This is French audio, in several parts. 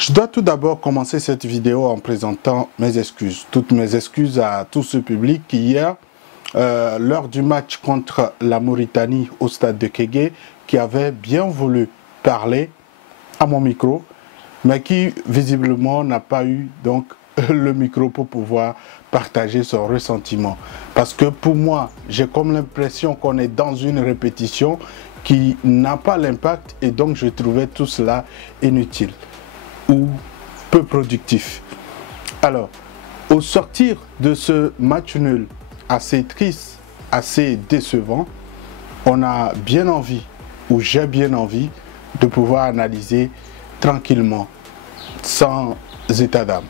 Je dois tout d'abord commencer cette vidéo en présentant mes excuses. Toutes mes excuses à tout ce public qui hier, lors du match contre la Mauritanie au stade de Kégué, qui avait bien voulu parler à mon micro, mais qui visiblement n'a pas eu donc le micro pour pouvoir partager son ressentiment. Parce que pour moi, j'ai comme l'impression qu'on est dans une répétition qui n'a pas l'impact et donc je trouvais tout cela inutile ou peu productif. Alors, au sortir de ce match nul assez triste, assez décevant, on a bien envie, ou j'ai bien envie, de pouvoir analyser tranquillement, sans état d'âme.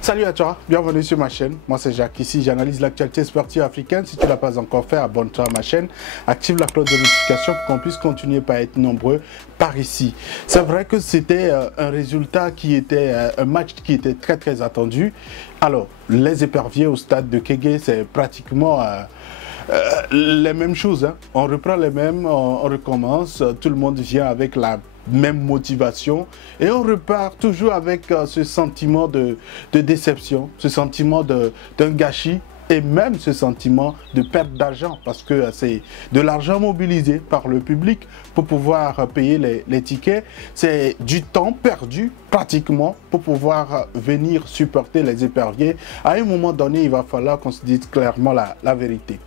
Salut à toi, bienvenue sur ma chaîne. Moi c'est Jacques, ici j'analyse l'actualité sportive africaine. Si tu ne l'as pas encore fait, abonne-toi à ma chaîne, active la cloche de notification pour qu'on puisse continuer par être nombreux par ici. C'est vrai que c'était un résultat qui était, un match qui était très attendu. Alors, les éperviers au stade de Kégué, c'est pratiquement les mêmes choses, hein. On reprend les mêmes, on recommence, tout le monde vient avec la même motivation et on repart toujours avec ce sentiment de déception, ce sentiment d'un gâchis et même ce sentiment de perte d'argent parce que c'est de l'argent mobilisé par le public pour pouvoir payer les tickets. C'est du temps perdu pratiquement pour pouvoir venir supporter les éperviers. À un moment donné, il va falloir qu'on se dise clairement la vérité.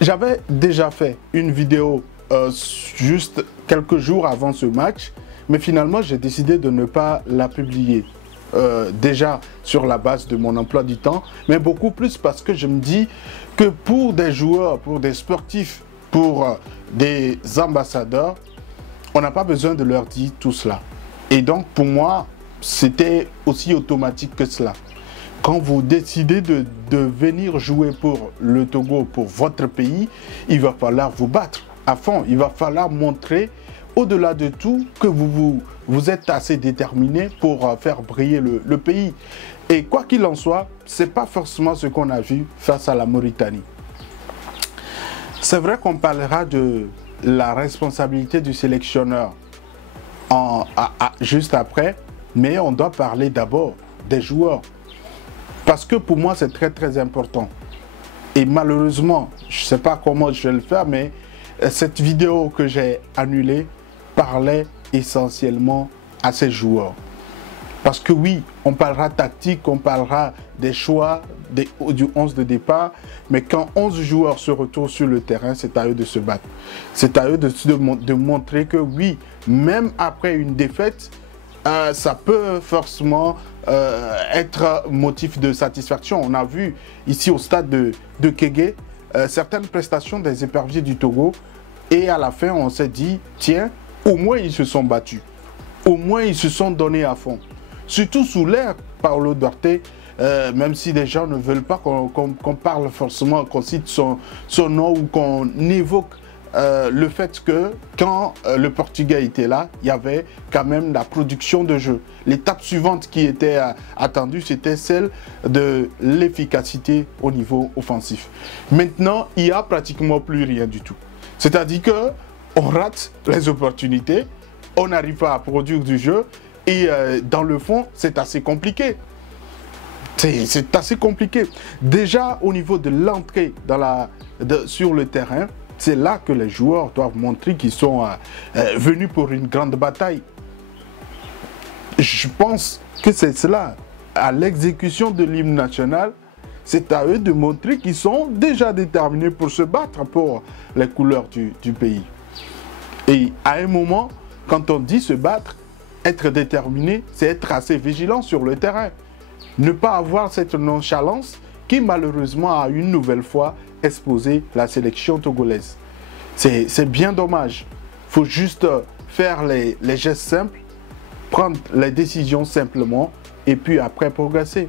J'avais déjà fait une vidéo juste quelques jours avant ce match, mais finalement j'ai décidé de ne pas la publier. Déjà sur la base de mon emploi du temps, mais beaucoup plus parce que je me dis que pour des joueurs, pour des sportifs, pour des ambassadeurs, on n'a pas besoin de leur dire tout cela. Et donc pour moi, c'était aussi automatique que cela. Quand vous décidez de venir jouer pour le Togo, pour votre pays, il va falloir vous battre à fond. Il va falloir montrer, au-delà de tout, que vous êtes assez déterminé pour faire briller le pays. Et quoi qu'il en soit, ce n'est pas forcément ce qu'on a vu face à la Mauritanie. C'est vrai qu'on parlera de la responsabilité du sélectionneur juste après, mais on doit parler d'abord des joueurs. Parce que pour moi, c'est très important. Et malheureusement, je ne sais pas comment je vais le faire, mais cette vidéo que j'ai annulée parlait essentiellement à ces joueurs. Parce que oui, on parlera tactique, on parlera des choix du 11 de départ, mais quand 11 joueurs se retrouvent sur le terrain, c'est à eux de se battre. C'est à eux de montrer que oui, même après une défaite, ça peut forcément être motif de satisfaction. On a vu ici au stade de Kégué certaines prestations des éperviers du Togo et à la fin on s'est dit tiens, au moins ils se sont battus, au moins ils se sont donnés à fond. Surtout sous l'ère Paulo Duarte, même si les gens ne veulent pas qu'on parle forcément, qu'on cite son nom ou qu'on évoque le fait que quand le Portugais était là, il y avait quand même la production de jeu. L'étape suivante qui était attendue, c'était celle de l'efficacité au niveau offensif. Maintenant, il n'y a pratiquement plus rien du tout. C'est-à-dire qu'on rate les opportunités, on n'arrive pas à produire du jeu et dans le fond, c'est assez compliqué. C'est assez compliqué. Déjà, au niveau de l'entrée sur le terrain, c'est là que les joueurs doivent montrer qu'ils sont venus pour une grande bataille. Je pense que c'est cela. À l'exécution de l'hymne national, c'est à eux de montrer qu'ils sont déjà déterminés pour se battre pour les couleurs du pays. Et à un moment, quand on dit se battre, être déterminé, c'est être assez vigilant sur le terrain. Ne pas avoir cette nonchalance qui malheureusement a une nouvelle fois exposer la sélection togolaise. C'est bien dommage. Il faut juste faire les gestes simples, prendre les décisions simplement et puis après progresser.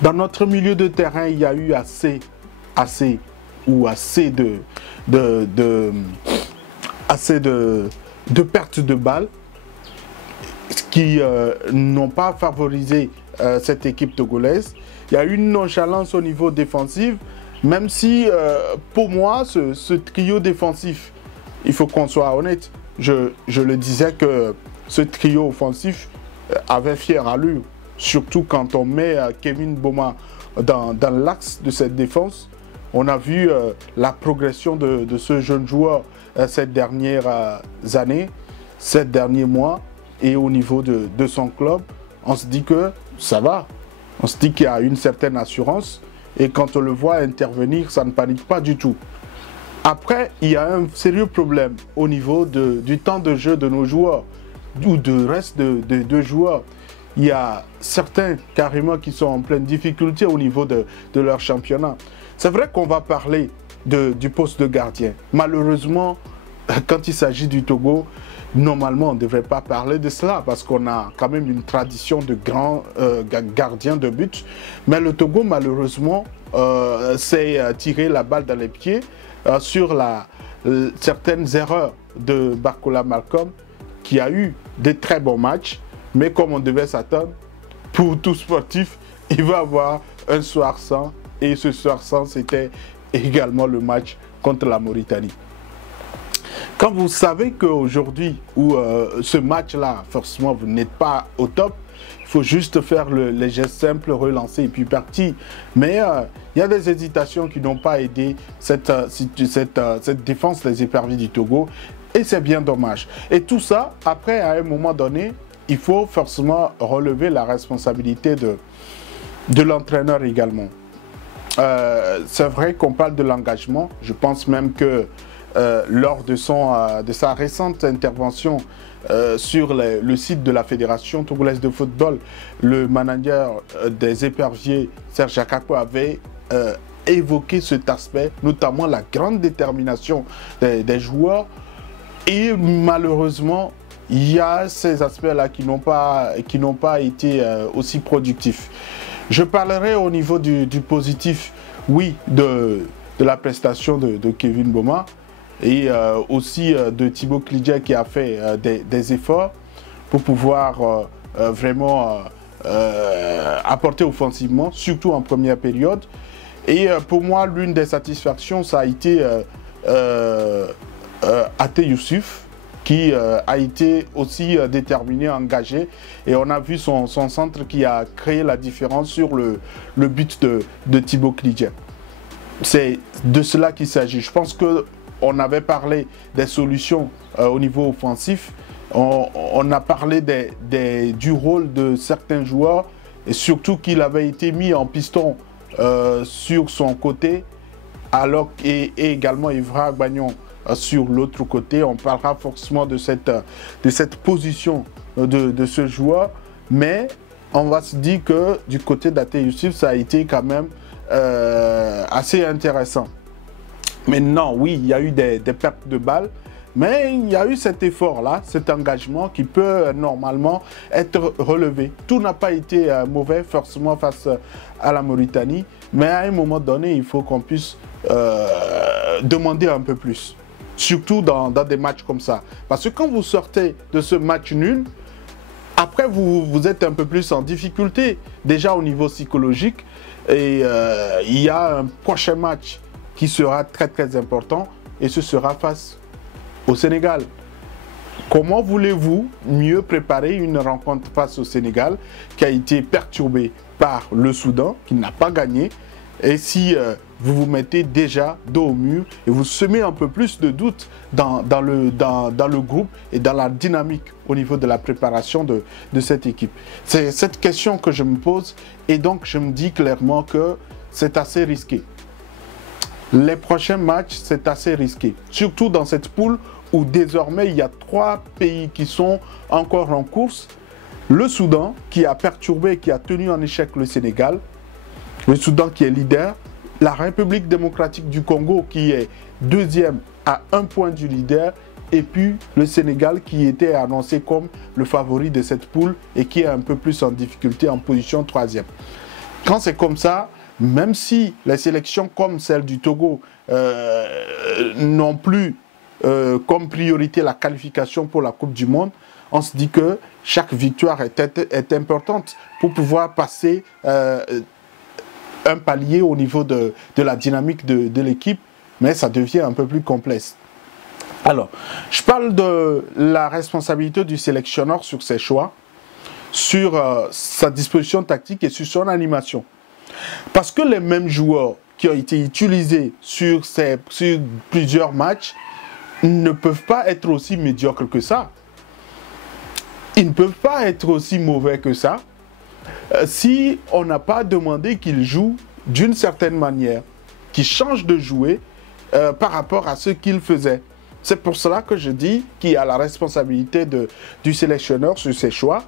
Dans notre milieu de terrain, il y a eu assez de pertes de balles qui n'ont pas favorisé cette équipe togolaise. Il y a eu une nonchalance au niveau défensif. Même si, pour moi, ce trio défensif, il faut qu'on soit honnête, je le disais que ce trio offensif avait fière allure, surtout quand on met Kevin Boma dans l'axe de cette défense. On a vu la progression de ce jeune joueur ces dernières années, ces derniers mois, et au niveau de son club, on se dit que ça va. On se dit qu'il y a une certaine assurance, et quand on le voit intervenir, ça ne panique pas du tout. Après, il y a un sérieux problème au niveau du temps de jeu de nos joueurs, ou du reste de joueurs. Il y a certains carrément qui sont en pleine difficulté au niveau de leur championnat. C'est vrai qu'on va parler du poste de gardien. Malheureusement, quand il s'agit du Togo, normalement on ne devrait pas parler de cela parce qu'on a quand même une tradition de grands gardiens de but. Mais le Togo, malheureusement, s'est tiré la balle dans les pieds sur certaines erreurs de Barcola Malcolm, qui a eu des très bons matchs, mais comme on devait s'attendre, pour tout sportif, il va avoir un soir sans, et ce soir sans, c'était également le match contre la Mauritanie. Quand vous savez qu'aujourd'hui, ou ce match-là, forcément, vous n'êtes pas au top, il faut juste faire les gestes simples, relancer et puis partir. Mais il y a des hésitations qui n'ont pas aidé cette défense des éperviers du Togo. Et c'est bien dommage. Et tout ça, après, à un moment donné, il faut forcément relever la responsabilité de l'entraîneur également. C'est vrai qu'on parle de l'engagement. Je pense même que lors de sa récente intervention sur le site de la Fédération togolaise de football, le manager des éperviers, Serge Akako, avait évoqué cet aspect, notamment la grande détermination des joueurs. Et malheureusement, il y a ces aspects-là qui n'ont pas été aussi productifs. Je parlerai au niveau du positif, oui, de la prestation de Kevin Boma et aussi de Thibaut Klidja qui a fait des efforts pour pouvoir vraiment apporter offensivement, surtout en première période. Et pour moi, l'une des satisfactions, ça a été Até Youssouf, qui a été aussi déterminé, engagé. Et on a vu son centre qui a créé la différence sur le but de Thibaut Klidja. C'est de cela qu'il s'agit. Je pense qu'on avait parlé des solutions au niveau offensif. On a parlé du rôle de certains joueurs et surtout qu'il avait été mis en piston sur son côté, alors et également Ivra Agbagnon sur l'autre côté. On parlera forcément de cette position de ce joueur, mais on va se dire que du côté d'Até Youssouf, ça a été quand même assez intéressant. Maintenant, oui, il y a eu des pertes de balles, mais il y a eu cet effort-là, cet engagement qui peut normalement être relevé. Tout n'a pas été mauvais forcément face à la Mauritanie, mais à un moment donné, il faut qu'on puisse demander un peu plus. Surtout dans des matchs comme ça. Parce que quand vous sortez de ce match nul, après vous êtes un peu plus en difficulté, déjà au niveau psychologique. Et il y a un prochain match qui sera très très important et ce sera face au Sénégal. Comment voulez-vous mieux préparer une rencontre face au Sénégal qui a été perturbée par le Soudan, qui n'a pas gagné, et si vous vous mettez déjà dos au mur et vous semez un peu plus de doute dans le groupe et dans la dynamique au niveau de la préparation de cette équipe. C'est cette question que je me pose et donc je me dis clairement que c'est assez risqué. Les prochains matchs, c'est assez risqué. Surtout dans cette poule où désormais il y a 3 pays qui sont encore en course. Le Soudan qui a perturbé, qui a tenu en échec le Sénégal. Le Soudan qui est leader, la République démocratique du Congo qui est deuxième à 1 point du leader, et puis le Sénégal qui était annoncé comme le favori de cette poule et qui est un peu plus en difficulté en position 3e. Quand c'est comme ça, même si les sélections comme celle du Togo n'ont plus comme priorité la qualification pour la Coupe du Monde, on se dit que chaque victoire est importante pour pouvoir passer un palier au niveau de la dynamique de l'équipe, mais ça devient un peu plus complexe. Alors, je parle de la responsabilité du sélectionneur sur ses choix, sur sa disposition tactique et sur son animation. Parce que les mêmes joueurs qui ont été utilisés sur plusieurs matchs ne peuvent pas être aussi médiocres que ça. Ils ne peuvent pas être aussi mauvais que ça si on n'a pas demandé qu'ils jouent d'une certaine manière, qu'ils changent de jouer par rapport à ce qu'ils faisaient. C'est pour cela que je dis qu'il y a la responsabilité du sélectionneur sur ses choix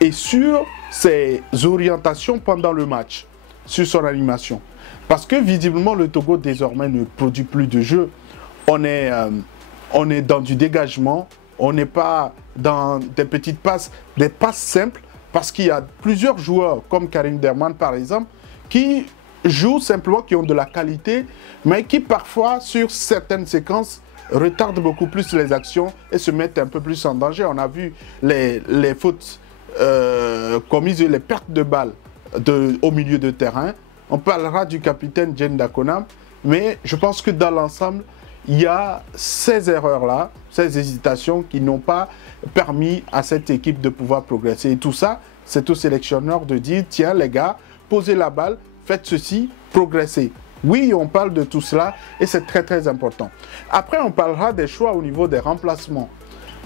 et sur ses orientations pendant le match, sur son animation. Parce que visiblement, le Togo désormais ne produit plus de jeu. On est dans du dégagement, on n'est pas dans des petites passes, des passes simples, parce qu'il y a plusieurs joueurs, comme Karim Derman par exemple, qui jouent simplement, qui ont de la qualité, mais qui parfois, sur certaines séquences, retardent beaucoup plus les actions et se mettent un peu plus en danger. On a vu les fautes commises, les pertes de balles au milieu de terrain. On parlera du capitaine Dieng Dakonam, mais je pense que dans l'ensemble, il y a ces erreurs-là, ces hésitations qui n'ont pas permis à cette équipe de pouvoir progresser. Et tout ça, c'est au sélectionneur de dire, tiens les gars, posez la balle, faites ceci, progressez. Oui, on parle de tout cela et c'est très très important. Après, on parlera des choix au niveau des remplacements.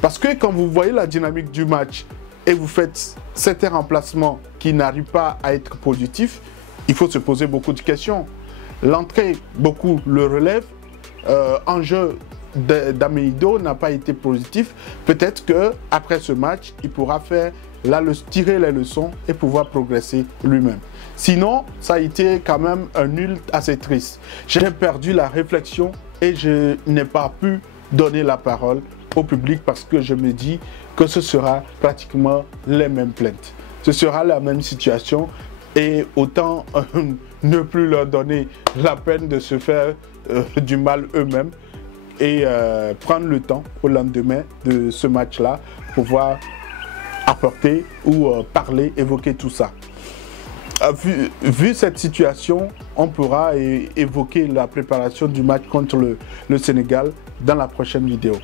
Parce que quand vous voyez la dynamique du match et vous faites certains remplacements qui n'arrivent pas à être positifs, il faut se poser beaucoup de questions. L'entrée, beaucoup le relèvent. Enjeu d'Ameido n'a pas été positif. Peut-être qu'après ce match, il pourra tirer les leçons et pouvoir progresser lui-même. Sinon, ça a été quand même un nul assez triste. J'ai perdu la réflexion et je n'ai pas pu donner la parole au public parce que je me dis que ce sera pratiquement les mêmes plaintes. Ce sera la même situation et autant ne plus leur donner la peine de se faire du mal eux-mêmes et prendre le temps au lendemain de ce match-là pour pouvoir apporter ou parler, évoquer tout ça. Vu cette situation, on pourra évoquer la préparation du match contre le Sénégal dans la prochaine vidéo.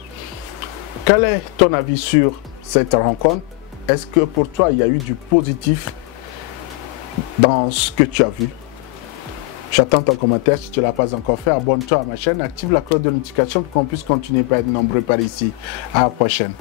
Quel est ton avis sur cette rencontre? Est-ce que pour toi, il y a eu du positif dans ce que tu as vu? J'attends ton commentaire. Si tu ne l'as pas encore fait, abonne-toi à ma chaîne, active la cloche de notification pour qu'on puisse continuer à être nombreux par ici. À la prochaine.